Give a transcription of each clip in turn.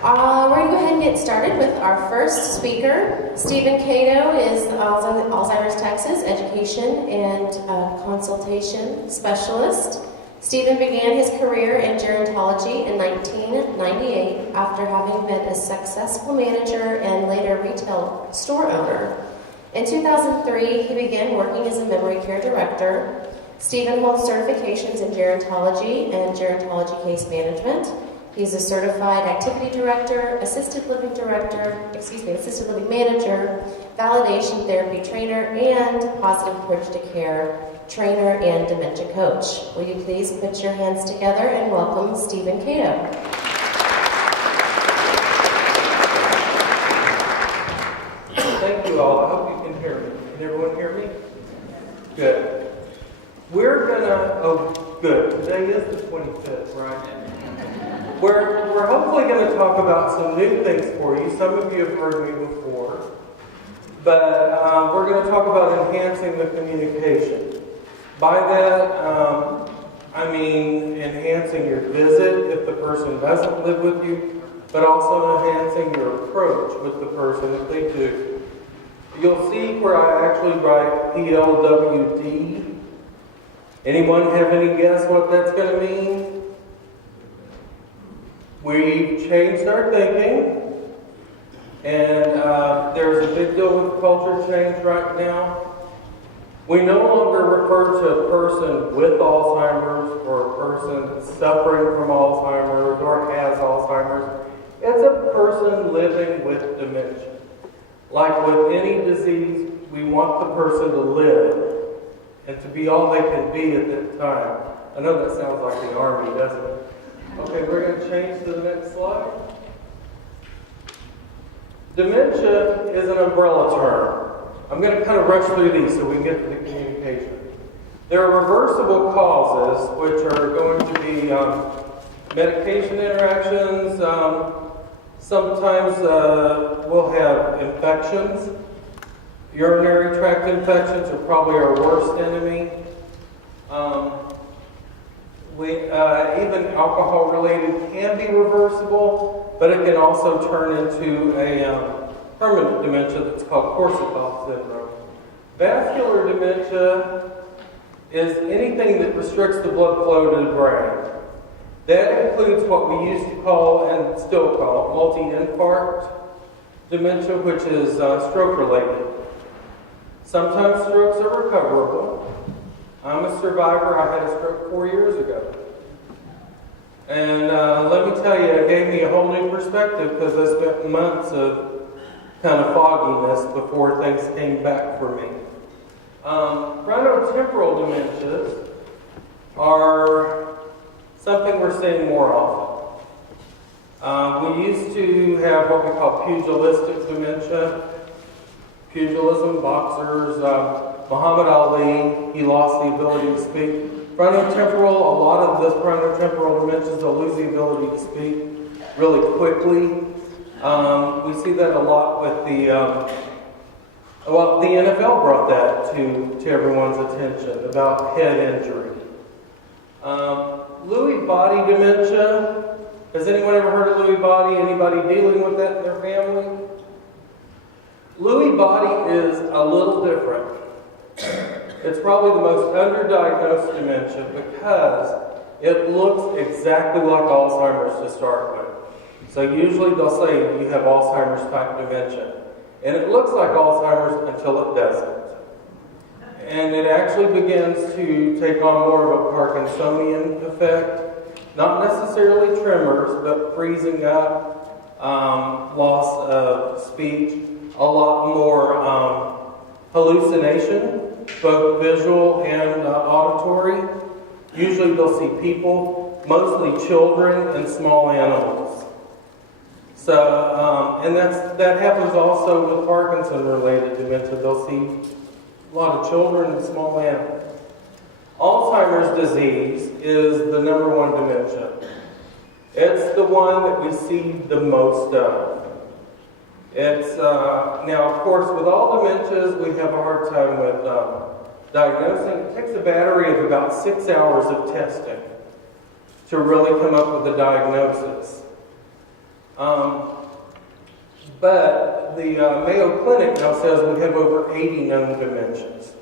We're going to go ahead and get started with our first speaker. Stephen Catoe is the Alzheimer's Texas Education and Consultation Specialist. Stephen began his career in gerontology in 1998 after having been a successful manager and later retail store owner. In 2003, he began working as a memory care director. Stephen holds certifications in gerontology and gerontology case management. He's a certified activity director, assisted living manager, validation therapy trainer, and positive approach to care trainer and dementia coach. Will you please put your hands together and welcome Stephen Catoe. Thank you all. I hope you can hear me. Can everyone hear me? Good. Good. Today is the 25th, right? We're hopefully going to talk about some new things for you. Some of you have heard me before. But we're going to talk about enhancing the communication. By that, I mean enhancing your visit if the person doesn't live with you, but also enhancing your approach with the person if they do. You'll see where I actually write PLWD. Anyone have any guess what that's going to mean? We've changed our thinking, and there's a big deal with culture change right now. We no longer refer to a person with Alzheimer's or a person suffering from Alzheimer's or has Alzheimer's. It's a person living with dementia. Like with any disease, we want the person to live and to be all they can be at that time. I know that sounds like the Army, doesn't it? Okay, we're going to change to the next slide. Dementia is an umbrella term. I'm going to kind of rush through these so we can get to the communication. There are reversible causes, which are going to be medication interactions. Sometimes we'll have infections. Urinary tract infections are probably our worst enemy. Even alcohol-related can be reversible, but it can also turn into a permanent dementia that's called Korsakoff syndrome. Vascular dementia is anything that restricts the blood flow to the brain. That includes what we used to call, and still call, multi-infarct dementia, which is stroke-related. Sometimes strokes are recoverable. I'm a survivor. I had a stroke 4 years ago. And let me tell you, it gave me a whole new perspective because I spent months of kind of fogginess before things came back for me. Frontotemporal dementias are something we're seeing more often. We used to have what we call pugilistic dementia. Pugilism, boxers, Muhammad Ali, he lost the ability to speak. Frontotemporal, a lot of the frontotemporal dementias, they'll lose the ability to speak really quickly. We see that a lot with the NFL brought that to everyone's attention about head injury. Lewy body dementia. Has anyone ever heard of Lewy body? Anybody dealing with that in their family? Lewy body is a little different. It's probably the most underdiagnosed dementia because it looks exactly like Alzheimer's to start with. So usually they'll say you have Alzheimer's type dementia. And it looks like Alzheimer's until it doesn't. And it actually begins to take on more of a Parkinsonian effect. Not necessarily tremors, but freezing up, loss of speech, a lot more hallucination, both visual and auditory. Usually they'll see people, mostly children and small animals. So, and that happens also with Parkinson-related dementia. They'll see a lot of children and small animals. Alzheimer's disease is the number one dementia. It's the one that we see the most of. It's now, of course, with all dementias, we have a hard time with diagnosing. It takes a battery of about 6 hours of testing to really come up with a diagnosis. But the Mayo Clinic now says we have over 80 known dementias.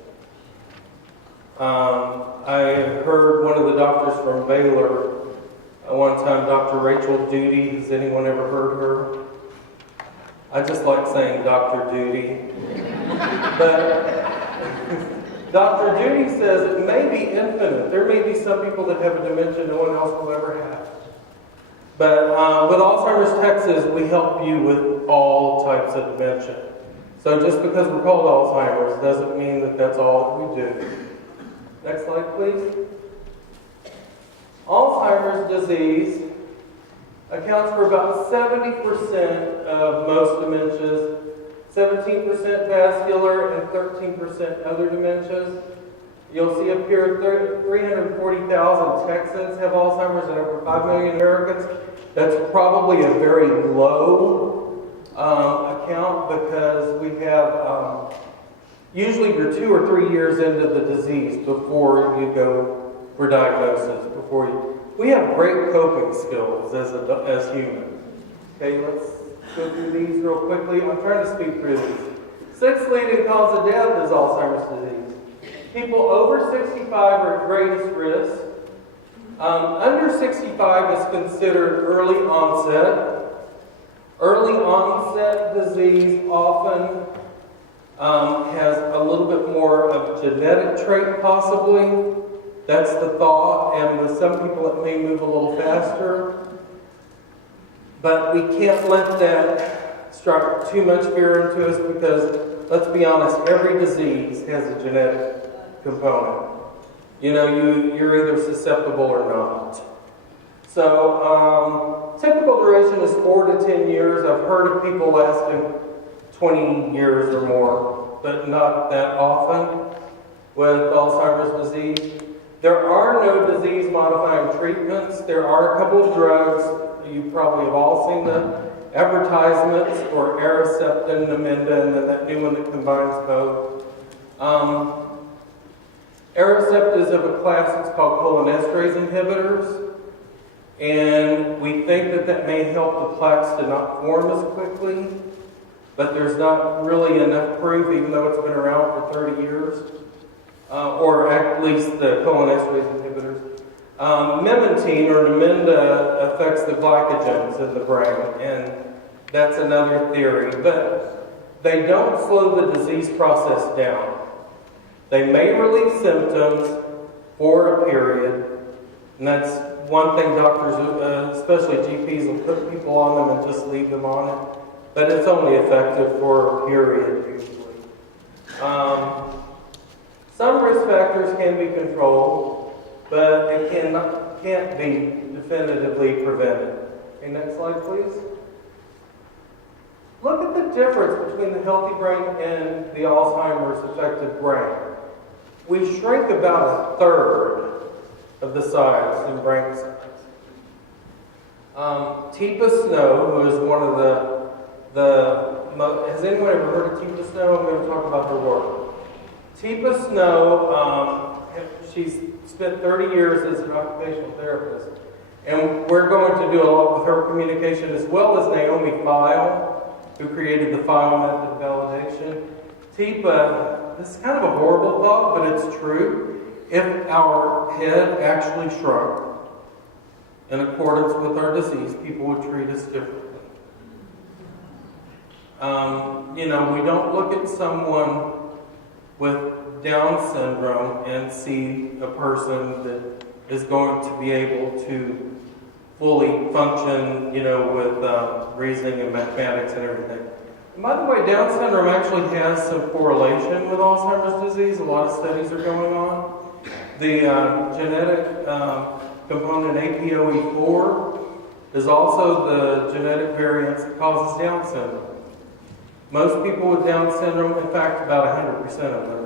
I heard one of the doctors from Baylor one time, Dr. Rachel Duty. Has anyone ever heard her? I just like saying Dr. Duty. But Dr. Duty says it may be infinite. There may be some people that have a dementia no one else will ever have. But with Alzheimer's Texas, we help you with all types of dementia. So just because we're called Alzheimer's doesn't mean that that's all that we do. Next slide, please. Alzheimer's disease accounts for about 70% of most dementias, 17% vascular and 13% other dementias. You'll see up here 340,000 Texans have Alzheimer's and over 5 million Americans. That's probably a very low account because we have, usually you're 2 or 3 years into the disease before you go for diagnosis. We have great coping skills as humans. Okay, let's go through these real quickly. I'm trying to speed through these. 6th leading cause of death is Alzheimer's disease. People over 65 are at greatest risk. Under 65 is considered early onset. Early onset disease often has a little bit more of a genetic trait possibly. That's the thought, and with some people it may move a little faster. But we can't let that strike too much fear into us because, let's be honest, every disease has a genetic component. You know, you're either susceptible or not. So, typical duration is 4 to 10 years. I've heard of people lasting 20 years or more, but not that often with Alzheimer's disease. There are no disease-modifying treatments. There are a couple of drugs. You probably have all seen the advertisements for Aricept and Namenda, and then that new one that combines both. Aricept is of a class that's called cholinesterase inhibitors, and we think that that may help the plaques to not form as quickly, but there's not really enough proof, even though it's been around for 30 years. Or at least the cholinesterase inhibitors. Memantine or Namenda affects the glycogens in the brain, and that's another theory. But they don't slow the disease process down. They may relieve symptoms for a period, and that's one thing doctors, especially GPs, will put people on them and just leave them on it. But it's only effective for a period usually. Some risk factors can be controlled, but it can't be definitively prevented. Okay, next slide, please. Look at the difference between the healthy brain and the Alzheimer's affected brain. We shrink about a third of the size in brain size. Teepa Snow, who is one of has anyone ever heard of Teepa Snow? I'm going to talk about her work. Teepa Snow, she's spent 30 years as an occupational therapist, and we're going to do a lot with her communication, as well as Naomi File, who created the File method of validation. Teepa, this is kind of a horrible thought, but it's true. If our head actually shrunk in accordance with our disease, people would treat us differently. We don't look at someone with Down syndrome and see a person that is going to be able to fully function, with reasoning and mathematics and everything. And by the way, Down syndrome actually has some correlation with Alzheimer's disease. A lot of studies are going on. The genetic component APOE4 is also the genetic variant that causes Down syndrome. Most people with Down syndrome, in fact about 100% of them,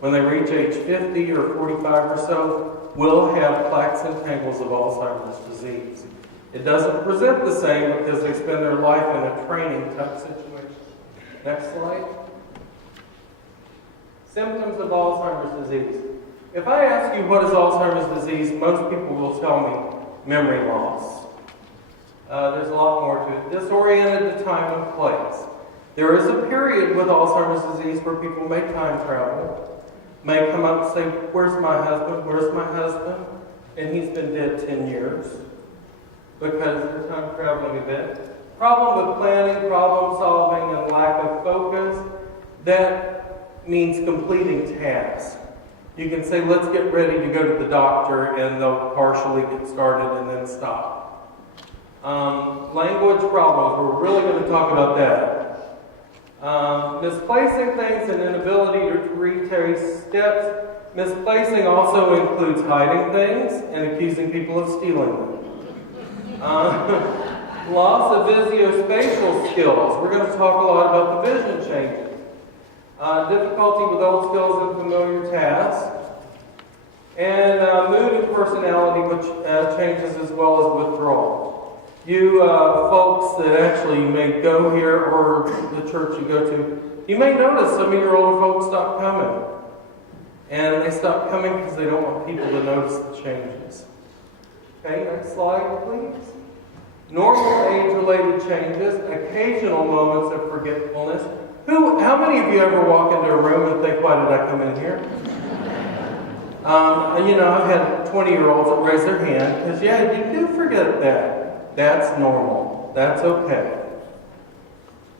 when they reach age 50 or 45 or so, will have plaques and tangles of Alzheimer's disease. It doesn't present the same because they spend their life in a training type situation. Next slide. Symptoms of Alzheimer's disease. If I ask you what is Alzheimer's disease, most people will tell me memory loss. There's a lot more to it. Disoriented to time and place. There is a period with Alzheimer's disease where people may time travel, may come up and say, where's my husband? Where's my husband? And he's been dead 10 years because of the time traveling event. Problem with planning, problem solving, and lack of focus, that means completing tasks. You can say, let's get ready to go to the doctor, and they'll partially get started and then stop. Language problems, we're really going to talk about that. Misplacing things and inability to retrace steps. Misplacing also includes hiding things and accusing people of stealing them. Loss of visuospatial skills. We're going to talk a lot about the vision changes. Difficulty with old skills and familiar tasks. And mood and personality, which changes as well as withdrawal. You folks that actually may go here or the church you go to, you may notice some of your older folks stop coming. And they stop coming because they don't want people to notice the changes. Okay, next slide, please. Normal age-related changes, occasional moments of forgetfulness. How many of you ever walk into a room and think, why did I come in here? I've had 20-year-olds that raise their hand because, yeah, you do forget that. That's normal. That's okay.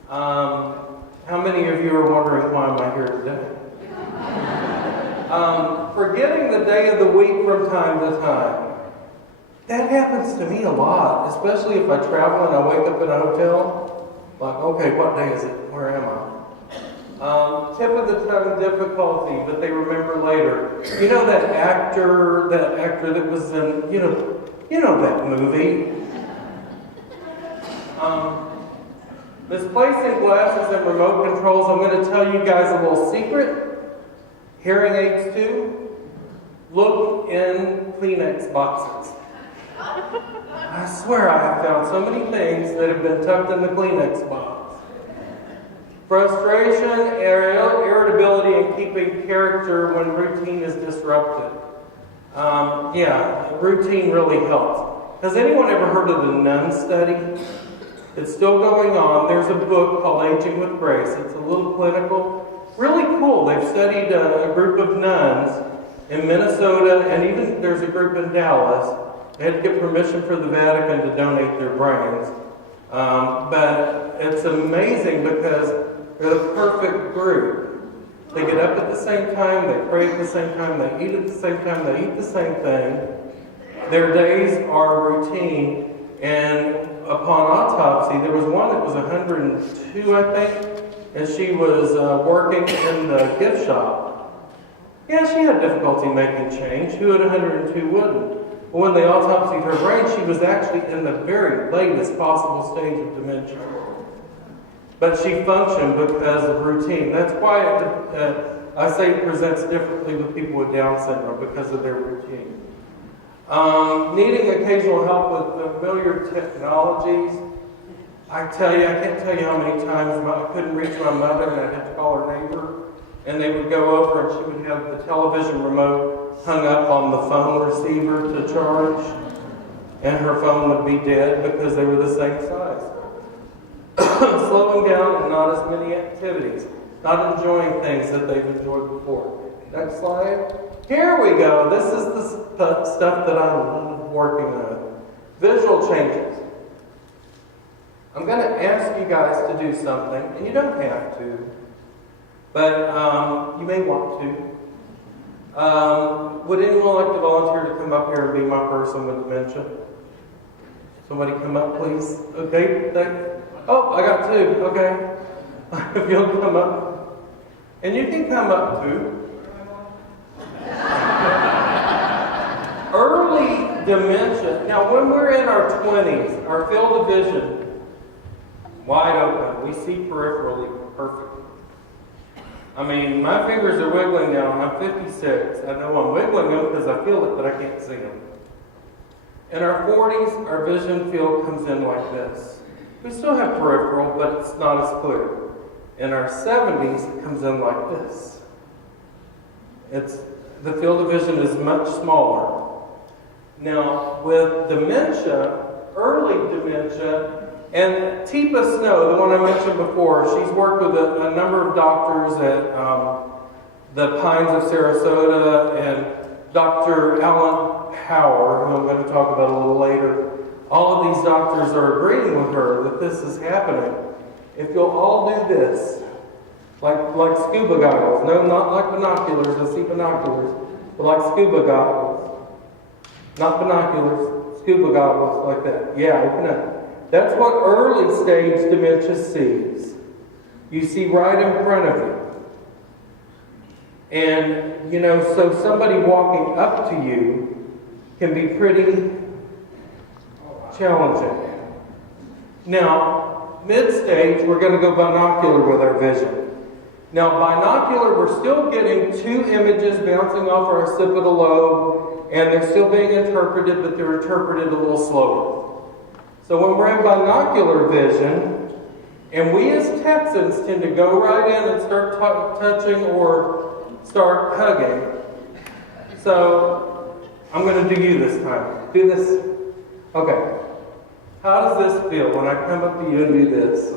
How many of you are wondering, why am I here today? Forgetting the day of the week from time to time. That happens to me a lot, especially if I travel and I wake up in a hotel. Like, okay, what day is it? Where am I? Tip of the tongue difficulty, but they remember later. You know that actor that was in, you know that movie. Misplacing glasses and remote controls. I'm going to tell you guys a little secret. Hearing aids too. Look in Kleenex boxes. I swear I have found so many things that have been tucked in the Kleenex box. Frustration, irritability, and keeping character when routine is disrupted. Routine really helps. Has anyone ever heard of the nun study? It's still going on. There's a book called Aging with Grace. It's a little clinical. Really cool. They've studied a group of nuns in Minnesota, and even there's a group in Dallas. They had to get permission for the Vatican to donate their brains. But it's amazing because they're the perfect group. They get up at the same time, they pray at the same time, they eat at the same time, they eat the same thing. Their days are routine. And upon autopsy, there was one that was 102, I think, and she was working in the gift shop. Yeah, she had difficulty making change. Who at 102 wouldn't? But when they autopsied her brain, she was actually in the very latest possible stage of dementia. But she functioned because of routine. That's why I say it presents differently with people with Down syndrome, because of their routine. Needing occasional help with familiar technologies. I can't tell you how many times I couldn't reach my mother and I had to call her neighbor. And they would go over and she would have the television remote hung up on the phone receiver to charge. And her phone would be dead because they were the same size. Slowing down and not as many activities. Not enjoying things that they've enjoyed before. Next slide. Here we go. This is the stuff that I love working on. Visual changes. I'm going to ask you guys to do something, and you don't have to, but you may want to. Would anyone like to volunteer to come up here and be my person with dementia? Somebody come up, please. Okay. I got two. Okay. If you'll come up. And you can come up too. Early dementia. Now, when we're in our 20s, our field of vision wide open. We see peripherally perfectly. I mean, my fingers are wiggling now. I'm 56. I know I'm wiggling them because I feel it, but I can't see them. In our 40s, our vision field comes in like this. We still have peripheral, but it's not as clear. In our 70s, it comes in like this. The field of vision is much smaller. Now, with dementia, early dementia. And Teepa Snow, the one I mentioned before, she's worked with a number of doctors at the Pines of Sarasota, and Dr. Alan Power, who I'm going to talk about a little later. All of these doctors are agreeing with her that this is happening. If you'll all do this, like scuba goggles, no, not like binoculars, I see binoculars, but like scuba goggles. Not binoculars, scuba goggles, like that. Yeah, open up. That's what early stage dementia sees. You see right in front of you. And, you know, so somebody walking up to you can be pretty challenging. Now, mid-stage, we're going to go binocular with our vision. Now, binocular, we're still getting two images bouncing off our occipital lobe, and they're still being interpreted, but they're interpreted a little slower. So when we're in binocular vision, and we as Texans tend to go right in and start touching or start hugging. So I'm going to do you this time. Do this. Okay. How does this feel when I come up to you and do this?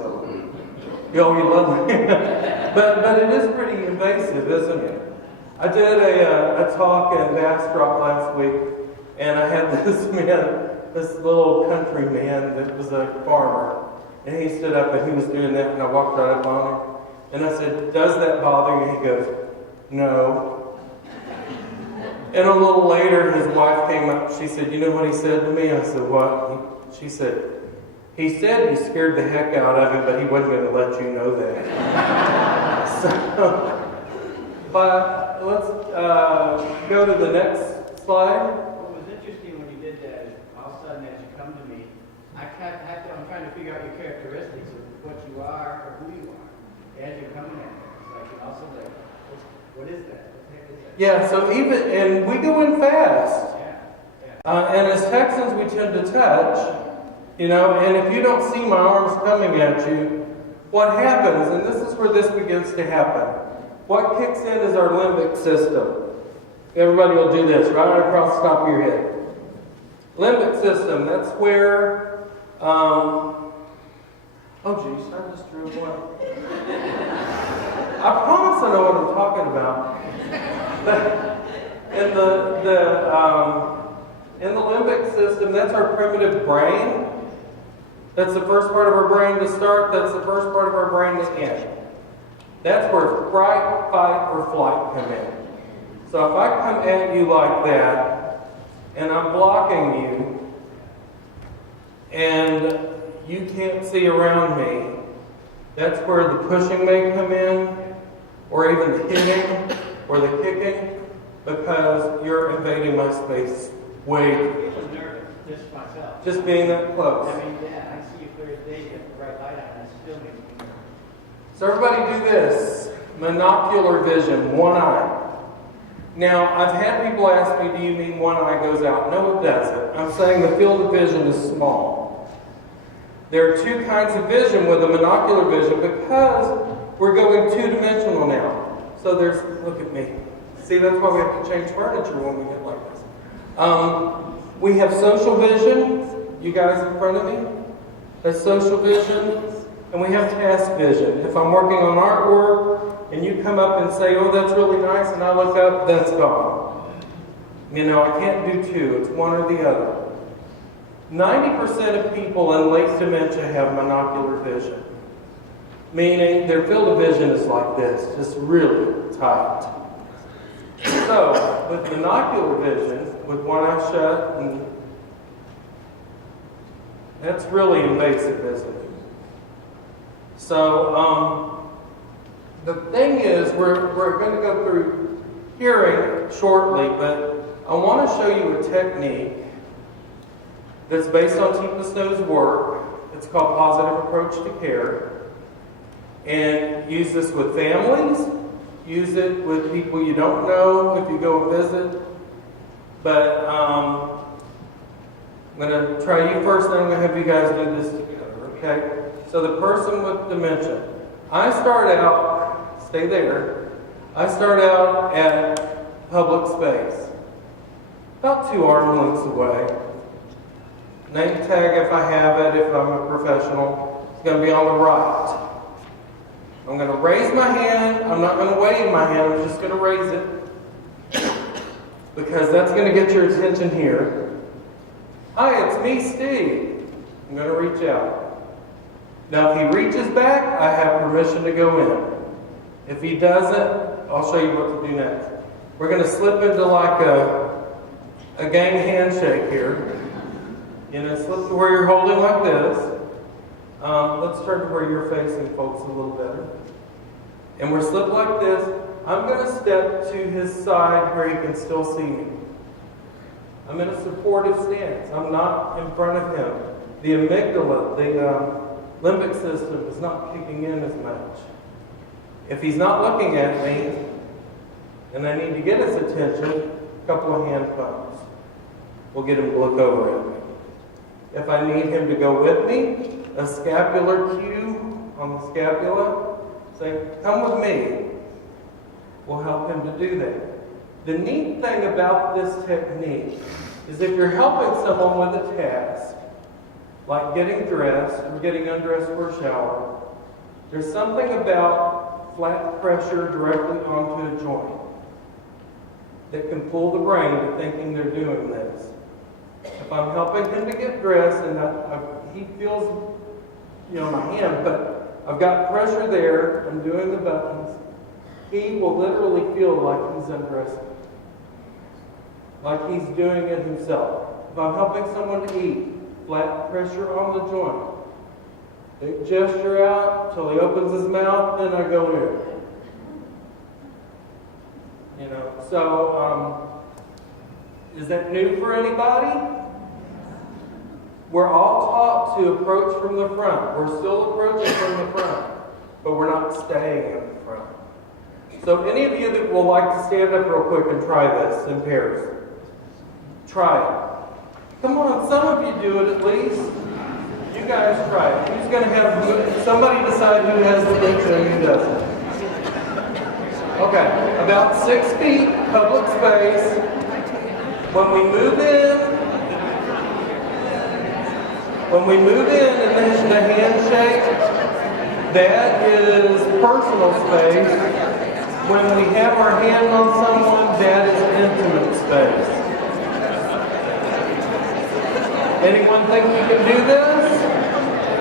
You love me. but it is pretty invasive, isn't it? I did a talk in Bastrop last week, and I had this man, this little country man that was a farmer, and he stood up and he was doing that, and I walked right up on him, and I said, "Does that bother you?" He goes, "No." And a little later, his wife came up. She said, "You know what he said to me?" I said, "What?" She said, "He said you scared the heck out of him, but he wasn't going to let you know that." So, but let's go to the next slide. What was interesting when you did that is all of a sudden as you come to me, I'm trying to figure out your characteristics of what you are or who you are as you're coming at me. It's like, also like, what is that? What the heck is that? Yeah, so and we go in fast. Yeah. And as Texans, we tend to touch, you know, and if you don't see my arms coming at you, what happens, and this is where this begins to happen, what kicks in is our limbic system. Everybody will do this, right across the top of your head. Limbic system, that's where, oh geez, I just drew one. I promise I know what I'm talking about. In the limbic system, that's our primitive brain. That's the first part of our brain to start. That's the first part of our brain to end. That's where fright, fight, or flight come in. So if I come at you like that, and I'm blocking you, and you can't see around me, that's where the pushing may come in, or even the hitting, or the kicking, because you're invading my space way. I was nervous, just myself. Just being that close. I mean, yeah, I see you clear as day, you have the bright light on, and it still makes me nervous. So everybody do this. Monocular vision, one eye. Now, I've had people ask me, do you mean one eye goes out? No, it doesn't. I'm saying the field of vision is small. There are two kinds of vision with a monocular vision because we're going two-dimensional now. So there's, look at me. See, that's why we have to change furniture when we get like this. We have social vision, you guys in front of me. That's social vision. And we have task vision. If I'm working on artwork and you come up and say, "Oh, that's really nice," and I look up, that's gone. You know, I can't do two. It's one or the other. 90% of people in late dementia have monocular vision, meaning their field of vision is like this, just really tight. So, with monocular vision, with one eye shut, and that's really invasive, isn't it? So, the thing is, we're going to go through hearing shortly, but I want to show you a technique that's based on Teepa Snow's work. It's called Positive Approach to Care. And use this with families. Use it with people you don't know if you go visit. But I'm going to try you first, and I'm going to have you guys do this together, okay? So the person with dementia. I start out, stay there, I start out at public space, about 2 arm lengths away. Name tag, if I have it, if I'm a professional, is going to be on the right. I'm going to raise my hand. I'm not going to wave my hand. I'm just going to raise it because that's going to get your attention here. Hi, it's me, Steve. I'm going to reach out. Now, if he reaches back, I have permission to go in. If he doesn't, I'll show you what to do next. We're going to slip into like a gang handshake here. You know, slip to where you're holding like this. Let's turn to where you're facing folks a little better. And we're slipped like this. I'm going to step to his side where he can still see me. I'm in a supportive stance. I'm not in front of him. The amygdala, the limbic system is not kicking in as much. If he's not looking at me, and I need to get his attention, a couple of hand pumps will get him to look over at me. If I need him to go with me, a scapular cue on the scapula, say, come with me, will help him to do that. The neat thing about this technique is if you're helping someone with a task, like getting dressed or getting undressed for a shower, there's something about flat pressure directly onto a joint that can pull the brain to thinking they're doing this. If I'm helping him to get dressed and he feels, my hand, but I've got pressure there, I'm doing the buttons, he will literally feel like he's undressing. Like he's doing it himself. If I'm helping someone to eat, flat pressure on the joint. Big gesture out till he opens his mouth, then I go in. So is that new for anybody? We're all taught to approach from the front. We're still approaching from the front, but we're not staying in the front. So any of you that will like to stand up real quick and try this in pairs, try it. Come on, some of you do it at least. You guys try it. Who's going to have, somebody decide who has the boots and who doesn't. Okay, about 6 feet, public space. When we move in and the handshake, that is personal space. When we have our hand on someone, that is intimate space. Anyone think you can do this?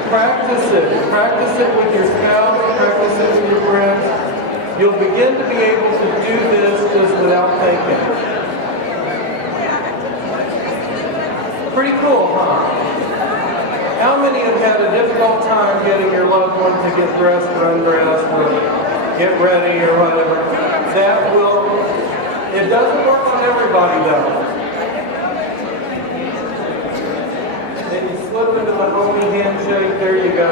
Practice it. Practice it with your spouse. Practice it with your friends. You'll begin to be able to do this just without thinking. Pretty cool, huh? How many have had a difficult time getting your loved one to get dressed or undressed or get ready or whatever? It doesn't work on everybody though. Then you slip into the homie handshake, there you go.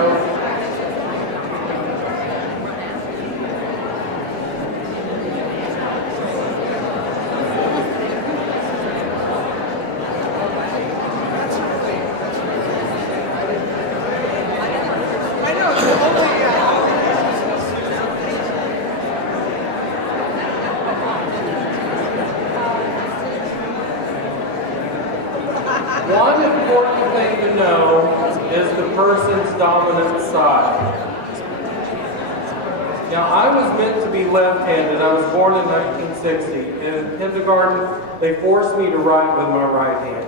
One important thing to know is the person's dominant side. Now, I was meant to be left-handed. I was born in 1960. In kindergarten, they forced me to write with my right hand.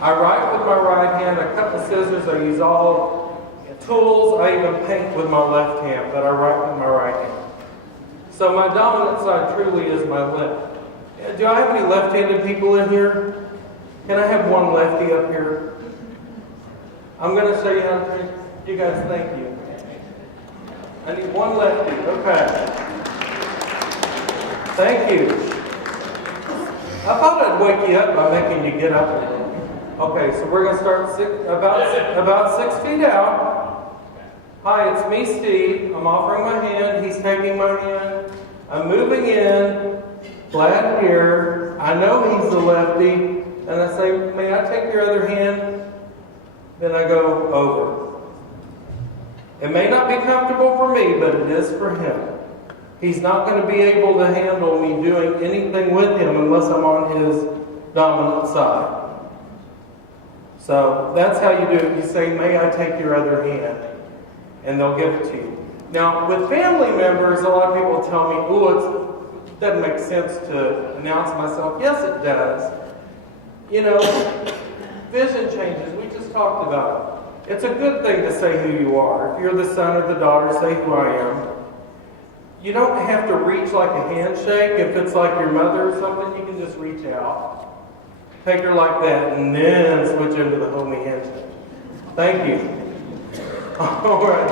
I write with my right hand. I cut the scissors. I use all tools. I even paint with my left hand, but I write with my right hand. So my dominant side truly is my left. Do I have any left-handed people in here? Can I have one lefty up here? I'm going to show you how to train. You guys, thank you. I need one lefty. Okay. Thank you. I thought I'd wake you up by making you get up a little. Okay, so we're going to start about 6 feet out. Hi, it's me, Steve. I'm offering my hand. He's taking my hand. I'm moving in. Flat here. I know he's the lefty. And I say, may I take your other hand? Then I go over. It may not be comfortable for me, but it is for him. He's not going to be able to handle me doing anything with him unless I'm on his dominant side. So that's how you do it. You say, may I take your other hand? And they'll give it to you. Now, with family members, a lot of people tell me, it doesn't make sense to announce myself. Yes, it does. You know, vision changes. We just talked about it. It's a good thing to say who you are. If you're the son or the daughter, say who I am. You don't have to reach like a handshake. If it's like your mother or something, you can just reach out. Take her like that, and then switch into the homie handshake. Thank you. All right.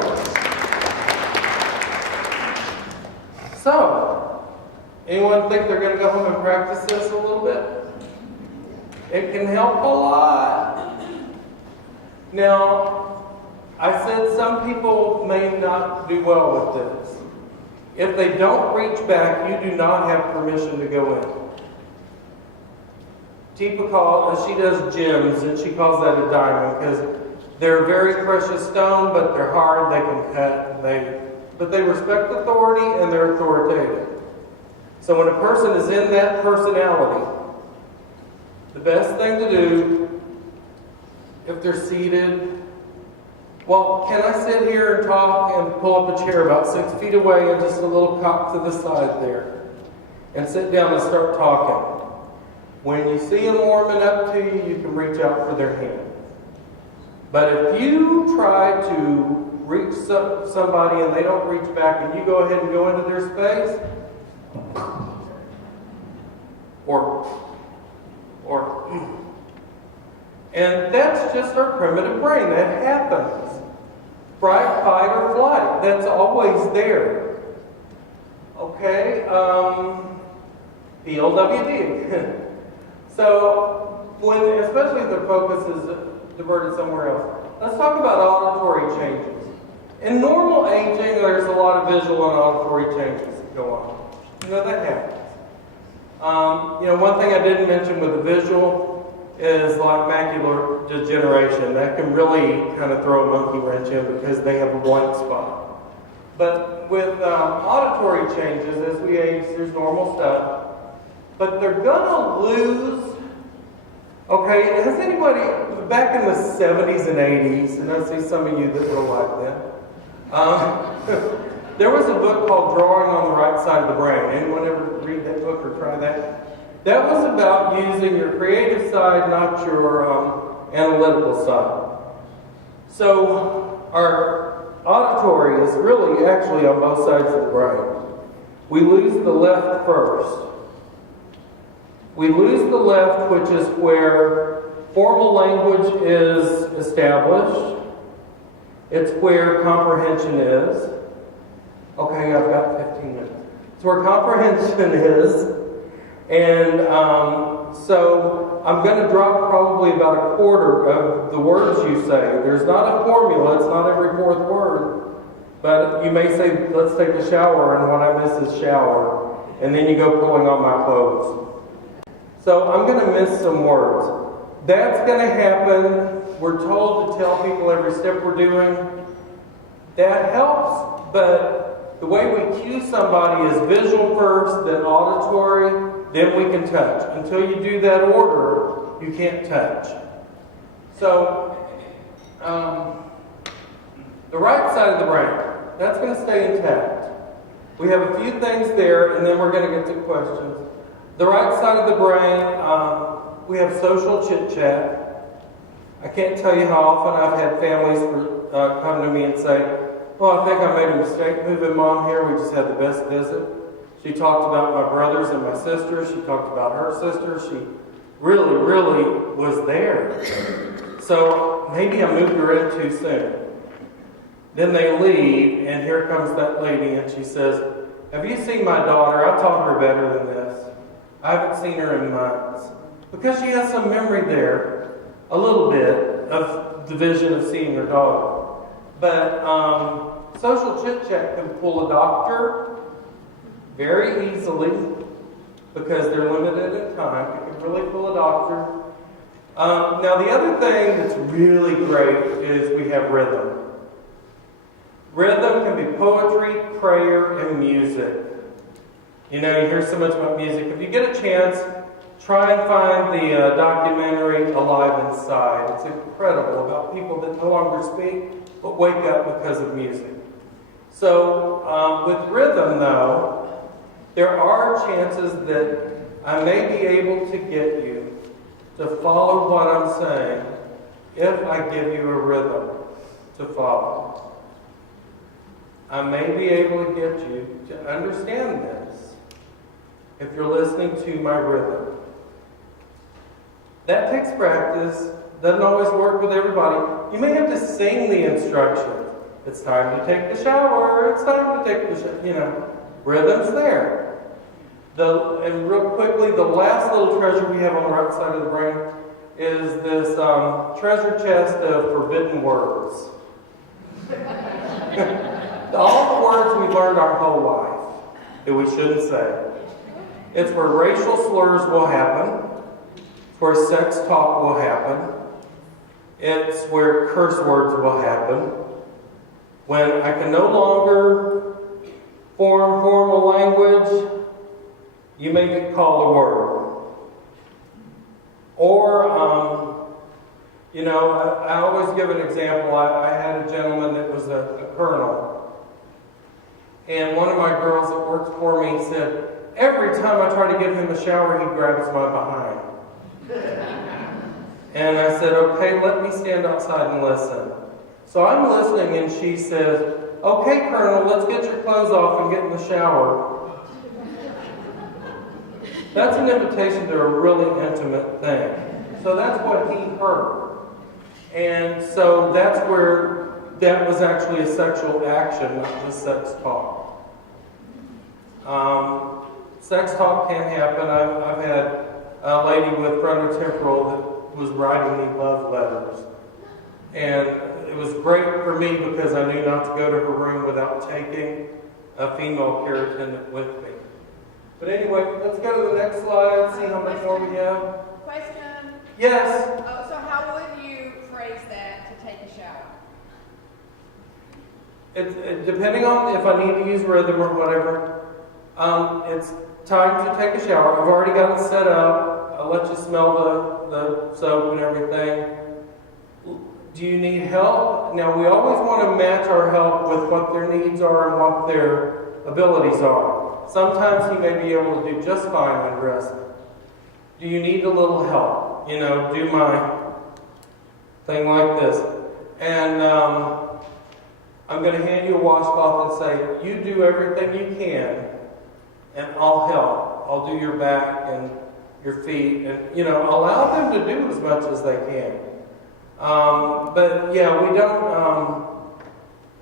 So, anyone think they're going to go home and practice this a little bit? It can help a lot. Now, I said some people may not do well with this. If they don't reach back, you do not have permission to go in. Tipa she does gems, and she calls that a diamond because they're a very precious stone, but they're hard, they can cut, but they respect authority and they're authoritative. So when a person is in that personality, the best thing to do, if they're seated, well, can I sit here and talk and pull up a chair about 6 feet away and just a little cock to the side there and sit down and start talking? When you see them warming up to you, you can reach out for their hand. But if you try to reach somebody and they don't reach back and you go ahead and go into their space, and that's just our primitive brain. That happens. Fright, fight, or flight. That's always there. Okay? PLWD. So, especially if the focus is diverted somewhere else, let's talk about auditory changes. In normal aging, there's a lot of visual and auditory changes that go on. You know, that happens. One thing I didn't mention with the visual is like macular degeneration. That can really kind of throw a monkey wrench in because they have a blank spot. But with auditory changes, as we age, there's normal stuff. But they're gonna lose. Okay, has anybody back in the 70s and 80s, and I see some of you that were like that, there was a book called Drawing on the Right Side of the Brain. Anyone ever read that book or try that? That was about using your creative side, not your analytical side. So our auditory is really actually on both sides of the brain. We lose the left first. We lose the left, which is where formal language is established. It's where comprehension is. Okay, I've got 15 minutes. It's where comprehension is. And so I'm going to drop probably about a quarter of the words you say. There's not a formula. It's not every fourth word. But you may say, let's take a shower, and what I miss is shower. And then you go pulling on my clothes. So I'm going to miss some words. That's going to happen. We're told to tell people every step we're doing. That helps, but the way we cue somebody is visual first, then auditory, then we can touch. Until you do that order, you can't touch. So, the right side of the brain, that's going to stay intact. We have a few things there, and then we're going to get to questions. The right side of the brain, we have social chit-chat. I can't tell you how often I've had families come to me and say, well, I think I made a mistake moving Mom here. We just had the best visit. She talked about my brothers and my sisters. She talked about her sister. She really, really was there. So maybe I moved her in too soon. Then they leave, and here comes that lady, and she says, have you seen my daughter? I taught her better than this. I haven't seen her in months. Because she has some memory there, a little bit, of the vision of seeing her daughter. But social chit-chat can pull a doctor very easily because they're limited in time. It can really pull a doctor. Now, the other thing that's really great is we have rhythm. Rhythm can be poetry, prayer, and music. You know, you hear so much about music. If you get a chance, try and find the documentary Alive Inside. It's incredible about people that no longer speak but wake up because of music. So with rhythm, though, there are chances that I may be able to get you to follow what I'm saying if I give you a rhythm to follow. I may be able to get you to understand this if you're listening to my rhythm. That takes practice. Doesn't always work with everybody. You may have to sing the instructions. It's time to take the shower. It's time to take the shower. Rhythm's there. And real quickly, the last little treasure we have on the right side of the brain is this treasure chest of forbidden words. All the words we've learned our whole life that we shouldn't say. It's where racial slurs will happen. It's where sex talk will happen. It's where curse words will happen. When I can no longer form formal language, you may get called a word. Or, I always give an example. I had a gentleman that was a colonel. And one of my girls that worked for me said, every time I try to give him a shower, he grabs my behind. And I said, okay, let me stand outside and listen. So I'm listening, and she says, okay, Colonel, let's get your clothes off and get in the shower. That's an invitation to a really intimate thing. So that's what he heard. And so that's where that was actually a sexual action, not just sex talk. Sex talk can happen. I've had a lady with frontotemporal that was writing me love letters. And it was great for me because I knew not to go to her room without taking a female care attendant with me. But anyway, let's go to the next slide, see how much more we have. Question. Yes? So how would you phrase that to take a shower? It's depending on if I need to use rhythm or whatever. It's time to take a shower. I've already got it set up. I'll let you smell the soap and everything. Do you need help? Now, we always want to match our help with what their needs are and what their abilities are. Sometimes he may be able to do just fine when dressed. Do you need a little help? Do my thing like this. And I'm going to hand you a washcloth and say, you do everything you can, and I'll help. I'll do your back and your feet, and, allow them to do as much as they can. But yeah, we don't,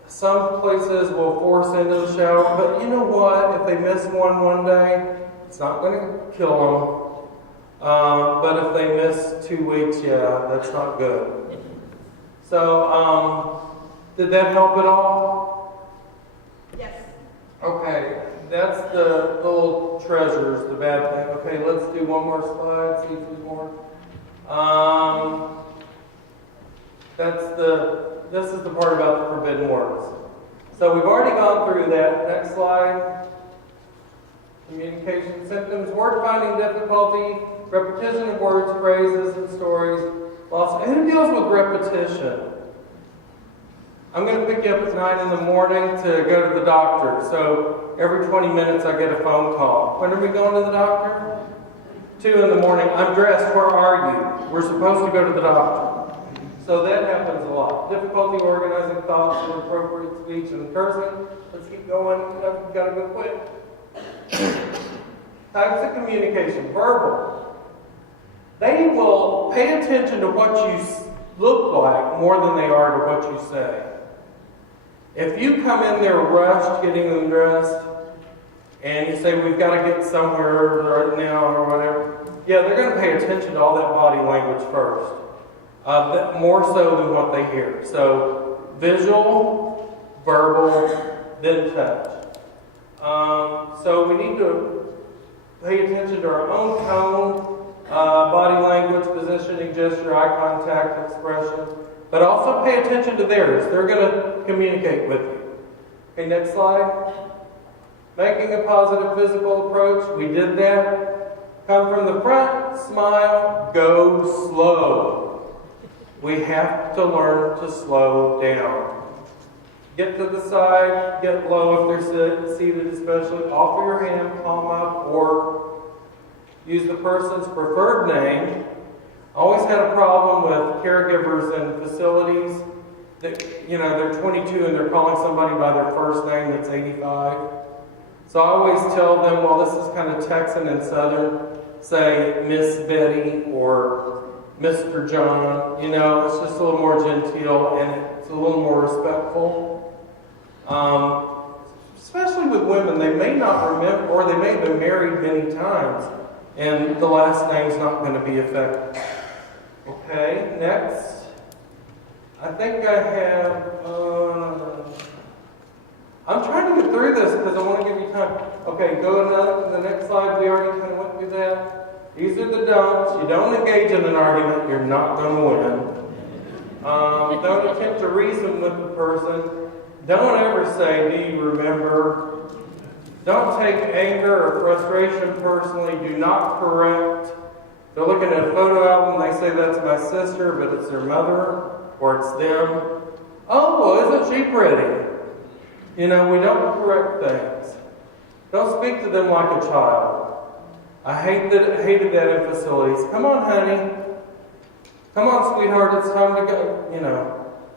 some places will force into the shower, but you know what? If they miss one day, it's not going to kill them. But if they miss 2 weeks, yeah, that's not good. So, did that help at all? Yes. Okay, that's the little treasures, the bad thing. Okay, let's do one more slide, see if there's more. This is the part about the forbidden words. So we've already gone through that. Next slide. Communication symptoms, word finding difficulty, repetition of words, phrases, and stories. Who deals with repetition? I'm going to pick you up at 9 in the morning to go to the doctor. So every 20 minutes I get a phone call. When are we going to the doctor? 2 in the morning. I'm dressed. Where are you? We're supposed to go to the doctor. So that happens a lot. Difficulty organizing thoughts and appropriate speech and cursing. Let's keep going. I've got to go quick. Types of communication. Verbal. They will pay attention to what you look like more than they are to what you say. If you come in there rushed, getting them dressed, and you say, we've got to get somewhere right now or whatever, yeah, they're going to pay attention to all that body language first. More so than what they hear. So, visual, verbal, then touch. So we need to pay attention to our own tone, body language, positioning, gesture, eye contact, expression, but also pay attention to theirs. They're going to communicate with you. Okay, next slide. Making a positive physical approach. We did that. Come from the front, smile, go slow. We have to learn to slow down. Get to the side, get low if they're seated especially. Offer your hand, palm up, or use the person's preferred name. Always had a problem with caregivers in facilities that, they're 22 and they're calling somebody by their first name that's 85. So I always tell them, well, this is kind of Texan and Southern. Say Miss Betty or Mr. John. It's just a little more genteel and it's a little more respectful. Especially with women, they may not remember, or they may have been married many times, and the last name's not going to be effective. Okay, next. I think I have, I'm trying to get through this because I want to give you time. Okay, go to the next slide. We already kind of went through that. These are the don'ts. You don't engage in an argument. You're not going to win. Don't attempt to reason with the person. Don't ever say, do you remember? Don't take anger or frustration personally. Do not correct. They're looking at a photo album, they say that's my sister, but it's their mother, or it's them. Oh, well, isn't she pretty? We don't correct things. Don't speak to them like a child. I hated that in facilities. Come on, honey. Come on, sweetheart, it's time to go.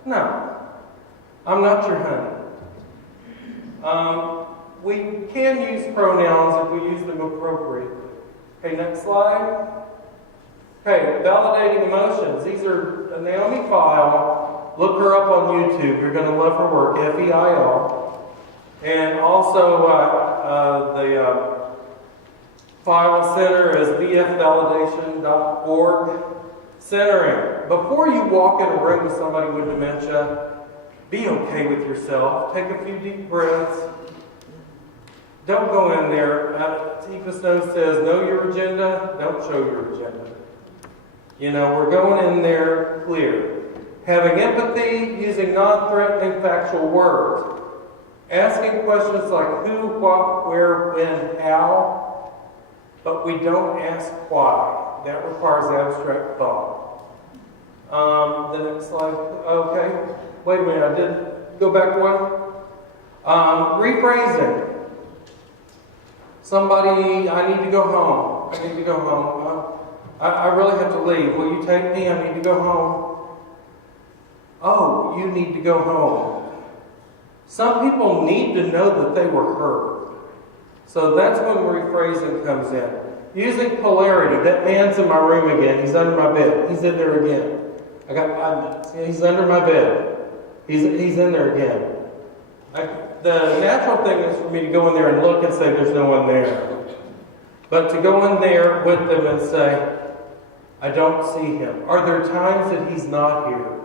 No. I'm not your honey. We can use pronouns if we use them appropriately. Okay, next slide. Okay, validating emotions. These are Naomi Feil. Look her up on YouTube. You're going to love her work, Feil. And also the Feil Center is vfvalidation.org. Centering. Before you walk in a room with somebody with dementia, be okay with yourself. Take a few deep breaths. Don't go in there. Eva Snow says, know your agenda, don't show your agenda. We're going in there clear. Having empathy, using non-threatening factual words. Asking questions like who, what, where, when, how. But we don't ask why. That requires abstract thought. The next slide. Okay. Wait a minute, I did go back one. Rephrasing. Somebody, I need to go home. I need to go home. I really have to leave. Will you take me? I need to go home. Oh, you need to go home. Some people need to know that they were heard. So that's when rephrasing comes in. Using polarity. That man's in my room again. He's under my bed. He's in there again. I got 5 minutes. Yeah, he's under my bed. He's in there again. The natural thing is for me to go in there and look and say there's no one there. But to go in there with them and say, I don't see him. Are there times that he's not here?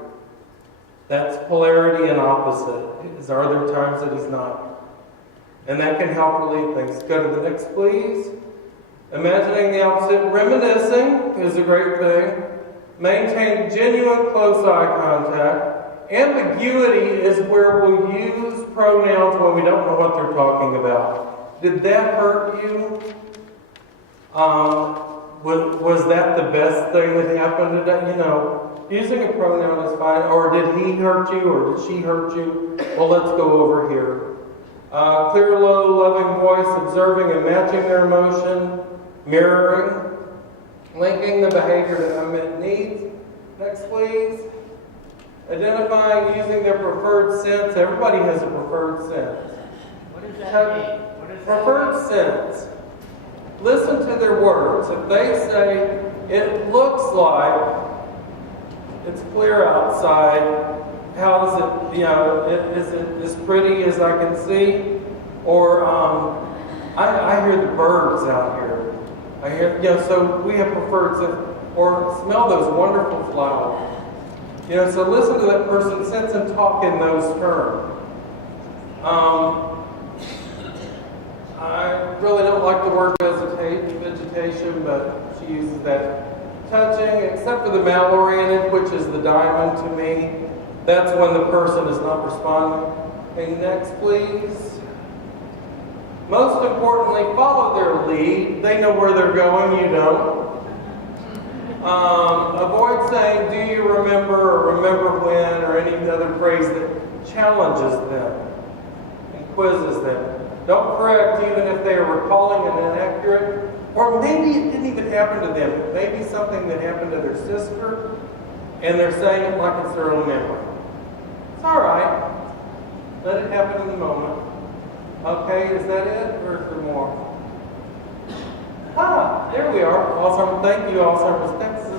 That's polarity and opposite. Are there times that he's not? And that can help relieve things. Go to the next, please. Imagining the opposite. Reminiscing is a great thing. Maintain genuine close eye contact. Ambiguity is where we'll use pronouns when we don't know what they're talking about. Did that hurt you? Was that the best thing that happened today? Using a pronoun is fine. Or did he hurt you? Or did she hurt you? Well, let's go over here. Clear, low, loving voice, observing and matching their emotion, mirroring, linking the behavior to unmet needs. Next, please. Identifying using their preferred sense. Everybody has a preferred sense. What does that mean? What does that Preferred sense. Listen to their words. If they say, it looks like it's clear outside, how is it, is it as pretty as I can see? Or, I hear the birds out here. I hear, so we have preferred sense. Or smell those wonderful flowers. So listen to that person's sense and talk in those terms. I really don't like the word vegetation, but she uses that. Touching, except for the mal-oriented, which is the diamond to me. That's when the person is not responding. Okay, next, please. Most importantly, follow their lead. They know where they're going, you don't. Avoid saying, do you remember, or remember when, or any other phrase that challenges them and quizzes them. Don't correct even if they are recalling an inaccurate, or maybe it didn't even happen to them. It may be something that happened to their sister, and they're saying it like it's their own memory. It's all right. Let it happen in the moment. Okay, is that it, or is there more? Ah, there we are. Alzheimer's, thank you, Alzheimer's, Texas.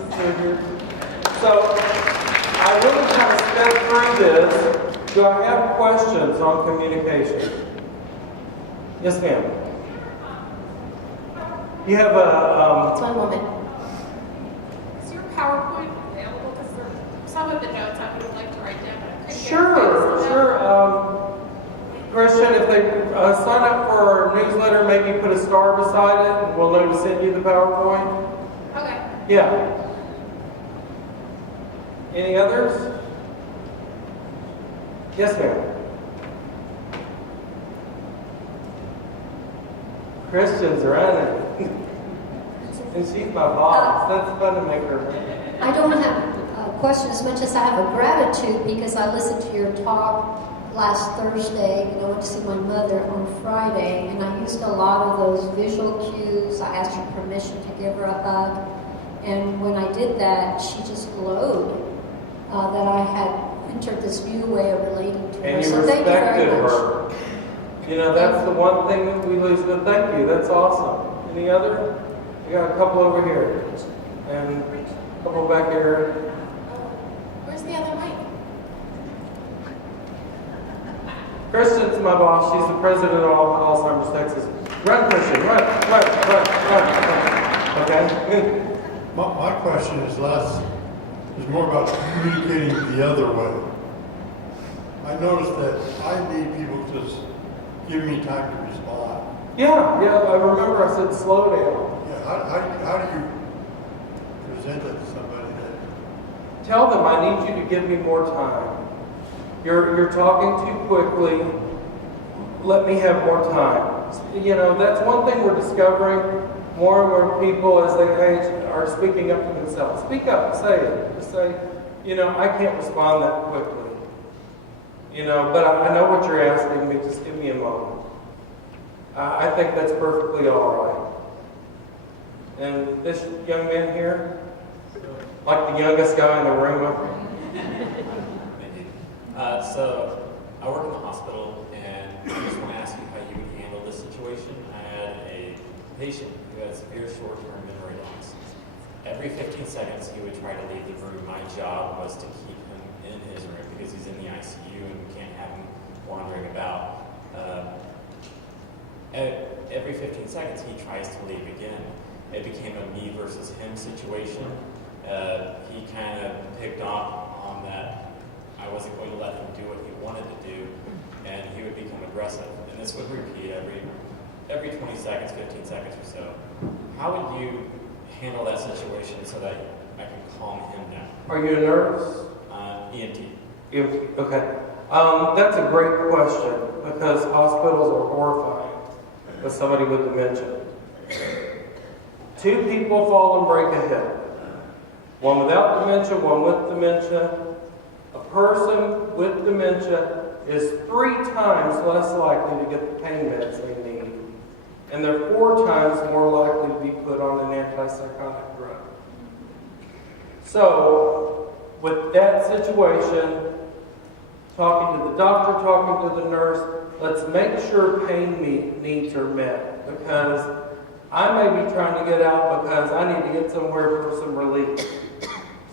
So, I really kind of sped through this. Do I have questions on communication? Yes, ma'am. You have a... It's 1 moment. Is your PowerPoint available? Because there are some of the notes I would like to write down, but I couldn't get Sure. Christian, if they sign up for our newsletter, maybe put a star beside it, and we'll know to send you the PowerPoint. Okay. Yeah. Any others? Yes, ma'am. Christian's running. And she's my boss. That's fun to make her run. I don't have a question as much as I have a gratitude because I listened to your talk last Thursday and I went to see my mother on Friday and I used a lot of those visual cues. I asked her permission to give her a hug, and when I did that, she just glowed that I had entered this new way of relating to her. And you So thank you very respected much. her. You know, that's the one thing that we lose, but thank you. That's awesome. Any other? We got a couple over here. And a couple back here. Where's the other mic? Kristen's my boss. She's the president of Alzheimer's Texas. Run, Christian. Run. Okay? My question is more about communicating the other way. I noticed that I need people to just give me time to respond. Yeah, I remember I said slow down. Yeah, how do you present it to somebody that... Tell them I need you to give me more time. You're talking too quickly. Let me have more time. You know, that's one thing we're discovering. More and more people as they age are speaking up for themselves. Speak up, say it. Just say, you know, I can't respond that quickly. You know, but I know what you're asking me. Just give me a moment. I think that's perfectly all right. And this young man here, like the youngest guy in the room. So I work in the hospital, and I just want to ask you how you would handle this situation. I had a patient who had severe short-term memory loss. Every 15 seconds, he would try to leave the room. My job was to keep him in his room because he's in the ICU and we can't have him wandering about. Every 15 seconds, he tries to leave again. It became a me versus him situation. He kind of picked off on that. I wasn't going to let him do what he wanted to do, and he would become aggressive. And this would repeat every 20 seconds, 15 seconds or so. How would you handle that situation so that I can calm him down? Are you a nurse? EMT. Okay. That's a great question because hospitals are horrified with somebody with dementia. 2 people fall and break a hip. One without dementia, one with dementia. A person with dementia is 3 times less likely to get the pain meds they need. And they're 4 times more likely to be put on an antipsychotic drug. So, with that situation, talking to the doctor, talking to the nurse, let's make sure pain needs are met. Because I may be trying to get out because I need to get somewhere for some relief.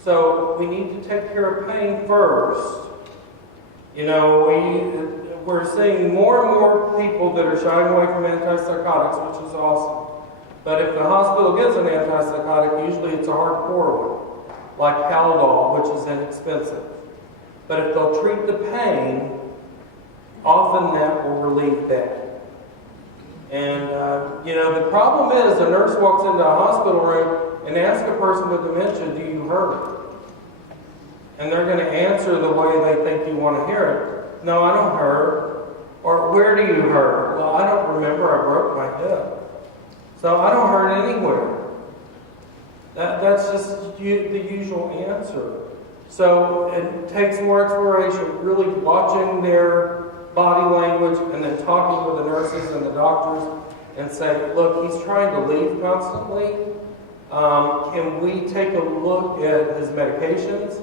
So we need to take care of pain first. You know, we're seeing more and more people that are shying away from antipsychotics, which is awesome. But if the hospital gives an antipsychotic, usually it's a hardcore one, like Catoe, which is inexpensive. But if they'll treat the pain, often that will relieve that. And, you know, the problem is a nurse walks into a hospital room and asks a person with dementia, do you hurt? And they're going to answer the way they think you want to hear it. No, I don't hurt. Or where do you hurt? hurt? Well, I don't remember. I broke my hip. So I don't hurt anywhere. That's just the usual answer. So it takes more exploration, really watching their body language and then talking with the nurses and the doctors and say, look, he's trying to leave constantly. Can we take a look at his medications?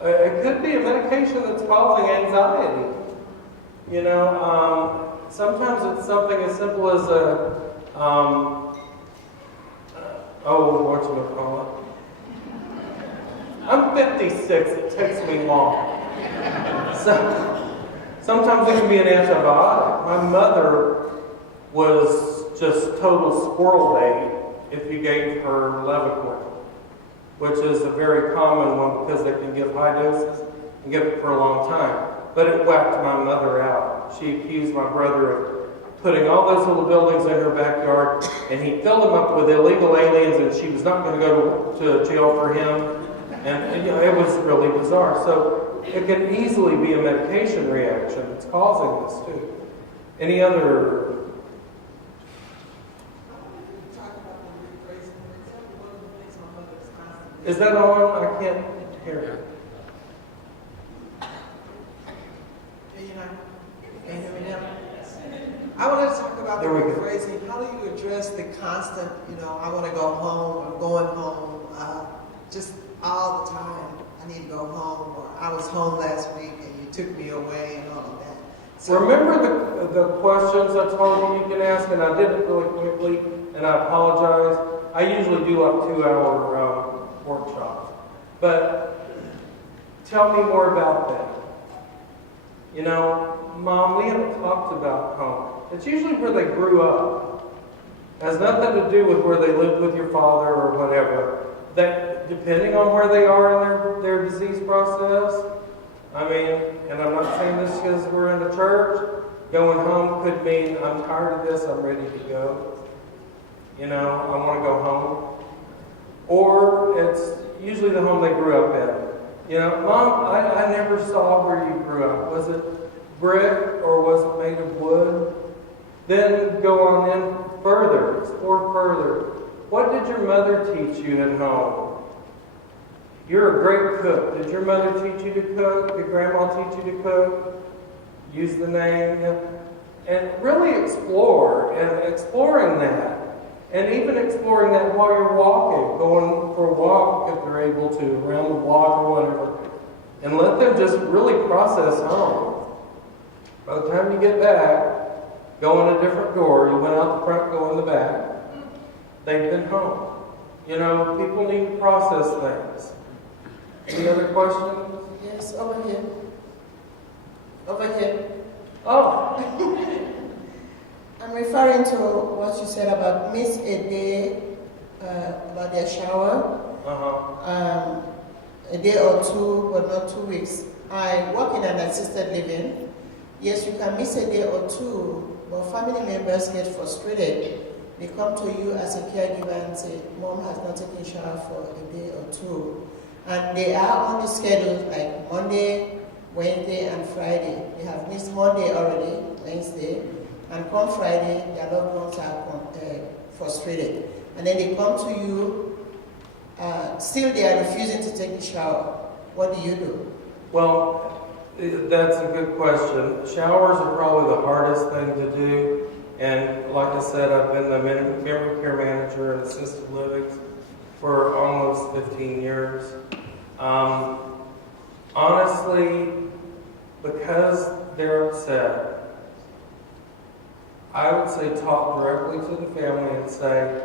It could be a medication that's causing anxiety. You know, sometimes it's something as simple as whatchamacallit? I'm 56, it takes me long. So, sometimes it can be an antibiotic. My mother was just total squirrel bait if you gave her Levaquin, which is a very common one because they can give high doses and give it for a long time. But it whacked my mother out. She accused my brother of putting all those little buildings in her backyard, and he filled them up with illegal aliens, and she was not going to go to jail for him. And you know, it was really bizarre. So it can easily be a medication reaction that's causing this too. Any other? Is that on? I can't hear it. I want to talk about the There we go. rephrasing. How do you address the constant, I want to go home, I'm going home, just all the time, I need to go home, or I was home last week and you took me away and all of that. So, Remember the questions I told you can ask, and I did it really quickly, and I apologize. I usually do like 2-hour workshops. But tell me more about that. You know, Mom, we haven't talked about home. It's usually where they grew up. It has nothing to do with where they lived with your father or whatever. That, depending on where they are in their disease process, I mean, and I'm not saying this because we're in the church, going home could mean I'm tired of this, I'm ready to go. You know, I want to go home. Or it's usually the home they grew up in. You know, Mom, I never saw where you grew up. Was it brick or was it made of wood? Then go on in further, explore further. What did your mother teach you at home? You're a great cook. Did your mother teach you to cook? Did grandma teach you to cook? Use the name. Yeah. And really explore, and exploring that. And even exploring that while you're walking, going for a walk if they're able to, around the block or whatever. And let them just really process home. By the time you get back, go in a different door. You went out the front, go in the back. They've been home. You know, people need to process things. Any other questions? yes, over here. Over here. Oh. I'm referring to what you said about miss a day, about their shower, a day or two, but not 2 weeks. I work in an assisted living. Yes, you can miss a day or two, but family members get frustrated. They come to you as a caregiver and say, Mom has not taken a shower for a day or two. And they are on the schedule like Monday, Wednesday, and Friday. They have missed Monday already, Wednesday, and come Friday, their loved ones are frustrated. And then they come to you, still they are refusing to take the shower. What do you do? Well, that's a good question. Showers are probably the hardest thing to do. And like I said, I've been the memory care manager in assisted living for almost 15 years. Honestly, because they're upset, I would say talk directly to the family and say,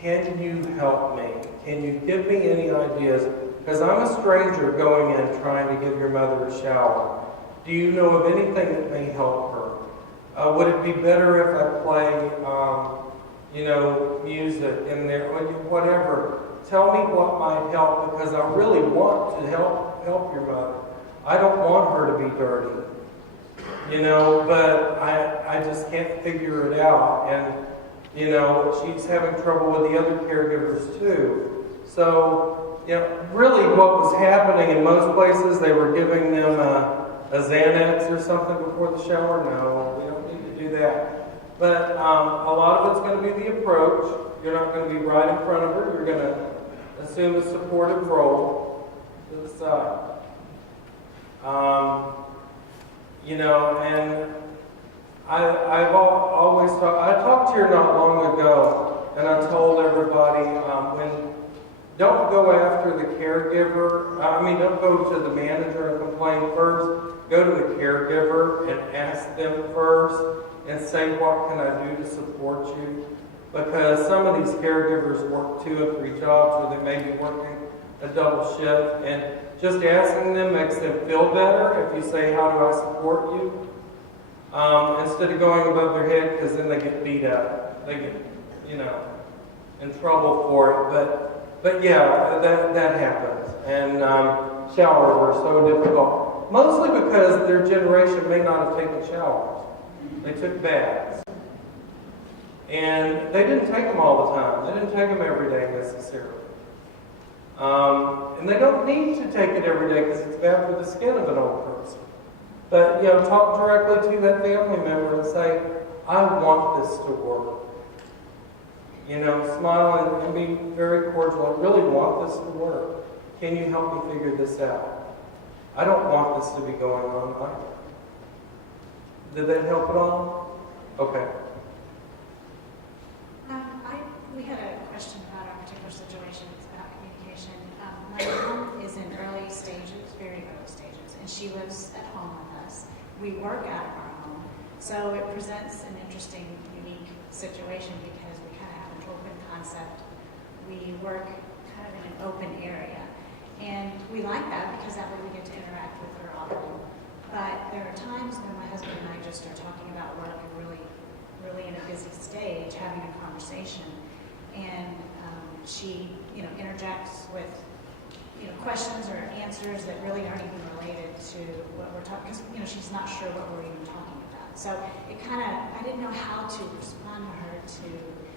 can you help me? Can you give me any ideas? Because I'm a stranger going in trying to give your mother a shower. Do you know of anything that may help her? Would it be better if I play, music in there, whatever? Tell me what might help, because I really want to help your mother. I don't want her to be dirty, but I just can't figure it out. And, she's having trouble with the other caregivers too. So, really what was happening in most places, they were giving them a Xanax or something before the shower. No, we don't need to do that. But a lot of it's going to be the approach. You're not going to be right in front of her. You're going to assume a supportive role to the side. You know, and I've always talked. I talked to her not long ago, and I told everybody don't go after the caregiver. Don't go to the manager and complain first. Go to the caregiver and ask them first, and say, "What can I do to support you?" Because some of these caregivers work 2 or 3 jobs, or they may be working a double shift, and just asking them makes them feel better. If you say, "How do I support you?" Instead of going above their head, because then they get beat up. They get, in trouble for it. But yeah, that happens. And showers are so difficult. Mostly because their generation may not have taken showers. They took baths. And they didn't take them all the time. They didn't take them every day necessarily. And they don't need to take it every day because it's bad for the skin of an old person. But, talk directly to that family member and say, "I want this to work." Smile and be very cordial. "I really want this to work. Can you help me figure this out? I don't want this to be going on either." Did that help at all? Okay. We had a question about our particular situation. It's about communication. My mom is in early stages, very early stages, and she lives at home with us. We work out of our home, so it presents an interesting, unique situation because we kind of have an open concept. We work kind of in an open area, and we like that because that way we get to interact with her often. But there are times when my husband and I just are talking about work and really in a busy stage, having a conversation. And she, interjects with, questions or answers that really aren't even related to what we're talking, because, she's not sure what we're even talking about. So I didn't know how to respond to her to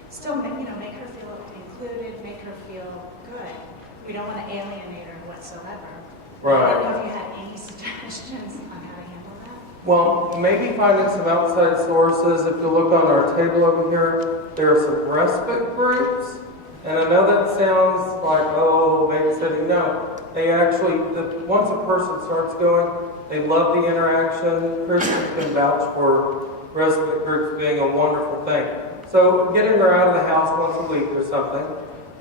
still, make her feel included, make her feel good. We don't want to alienate her whatsoever. Right. I don't know if you had any suggestions on how to handle that. Well, maybe finding some outside sources. If you look on our table over here, there are some respite groups. And I know that sounds like, babysitting. No, they actually, once a person starts going, they love the interaction. Christians can vouch for respite groups being a wonderful thing. So getting her out of the house once a week or something.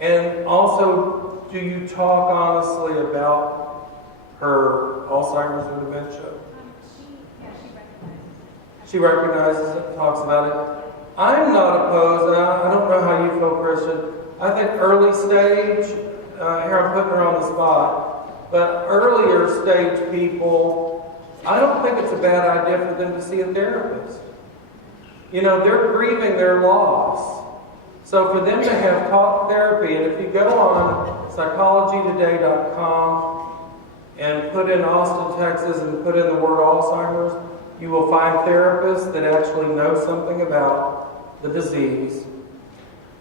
And also, do you talk honestly about her Alzheimer's or dementia? She recognizes it, talks about it. I'm not opposed, and I don't know how you feel, Christian. I think early stage, here I'm putting her on the spot, but earlier stage people, I don't think it's a bad idea for them to see a therapist. They're grieving their loss. So for them to have talk therapy, and if you go on psychologytoday.com and put in Austin, Texas, and put in the word Alzheimer's, you will find therapists that actually know something about the disease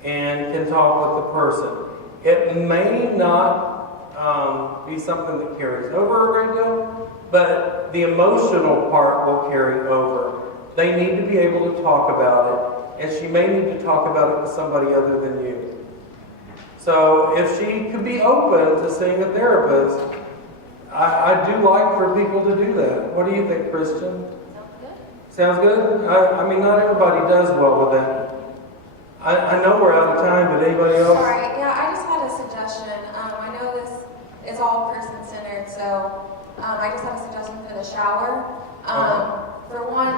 and can talk with the person. It may not be something that carries over a great deal, but the emotional part will carry over. They need to be able to talk about it, and she may need to talk about it with somebody other than you. So if she could be open to seeing a therapist, I do like for people to do that. What do you think, Christian? Sounds good? Not everybody does well with that. I know we're out of time, but anybody else? Sorry, I just had a suggestion. I know this is all person-centered, so I just had a suggestion for the shower. For one,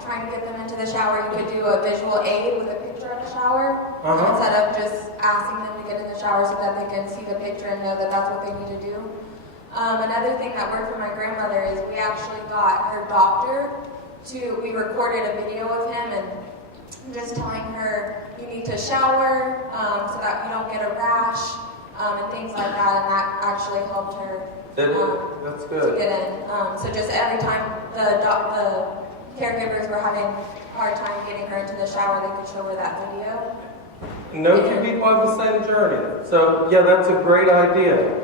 trying to get them into the shower, you could do a visual aid with a picture of the shower instead of just asking them to get in the shower so that they can see the picture and know that that's what they need to do. Another thing that worked for my grandmother is we actually got her doctor we recorded a video of him and just telling her you need to shower so that you don't get a rash and things like that, and that actually helped her That's good. to get in. So just every time the caregivers were having a hard time getting her into the shower, they could show her that video. No two people have the same journey. So, yeah, that's a great idea.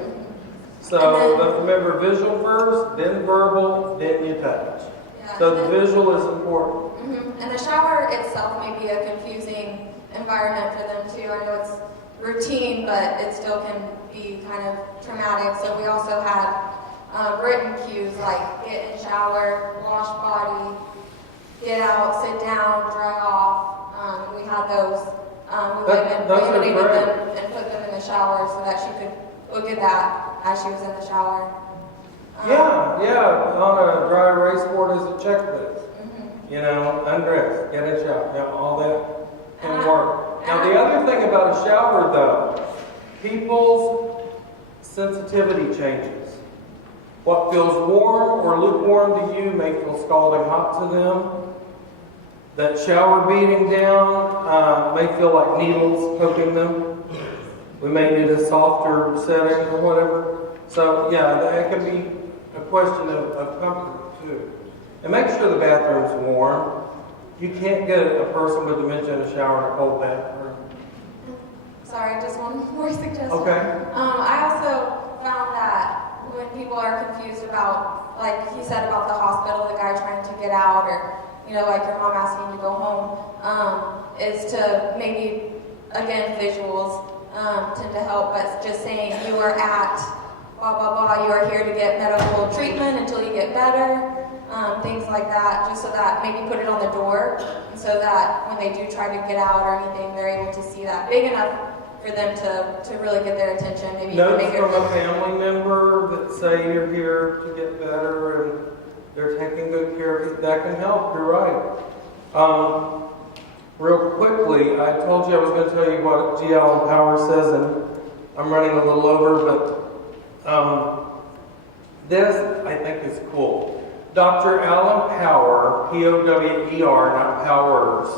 So, but remember, visual first, then verbal, then you touch. Yeah. So the visual is important. And the shower itself may be a confusing environment for them too. I know it's routine, but it still can be kind of traumatic. So we also had written cues like get in shower, wash body, get out, sit down, dry off. We had those. We laminated them and put them in the shower so that she could look at that as she was in the shower. On a dry erase board is a checklist. You know, undress, get in shower, you know, all that can work. Now the other thing about a shower though, people's sensitivity changes. What feels warm or lukewarm to you may feel scalding hot to them. That shower beating down may feel like needles poking them. We may need a softer setting or whatever. So yeah, that can be a question of comfort too. And make sure the bathroom's warm. You can't get a person with dementia in a shower in a cold bathroom. Sorry, just one more suggestion. Okay. I also found that when people are confused about, like he said about the hospital, the guy trying to get out, or you know, like your mom asking you to go home, is to maybe, again, visuals tend to help, but just saying you are at blah, blah, blah, you are here to get medical treatment until you get better, things like that, just so that maybe put it on the door, so that when they do try to get out or anything, they're able to see that big enough for them to really get their attention. Maybe Notes make from a family member that say you're here to get better and they're taking good care of you. That can help, you're right. Real quickly, I told you I was going to tell you what G. Allen Power says, and I'm running a little over, but this I think is cool. Dr. Allen Power, P-O-W-E-R, not Powers,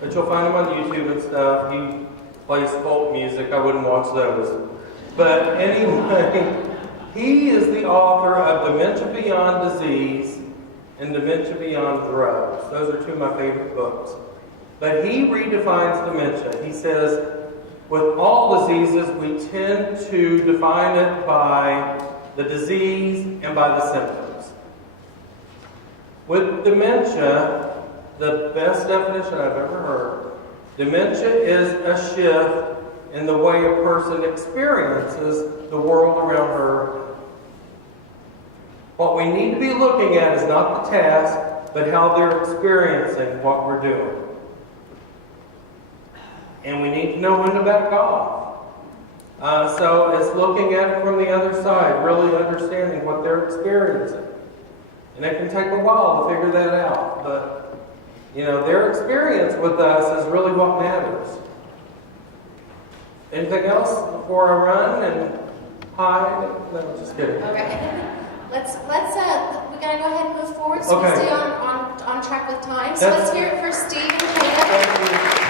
but you'll find him on YouTube and stuff. He plays folk music. I wouldn't watch those. But anyway, he is the author of Dementia Beyond Disease and Dementia Beyond Drugs. Those are two of my favorite books. But he redefines dementia. He says, with all diseases, we tend to define it by the disease and by the symptoms. With dementia, the best definition I've ever heard, dementia is a shift in the way a person experiences the world around her. What we need to be looking at is not the task, but how they're experiencing what we're doing. And we need to know when to back off. So it's looking at it from the other side, really understanding what they're experiencing. And it can take a while to figure that out, but you know, their experience with us is really what matters. Anything else before I run and hide? No, just kidding. Okay. Let's we gotta go ahead and move forward so Okay. we stay on track with time. So let's hear it for Steve and Catoe. Thank you.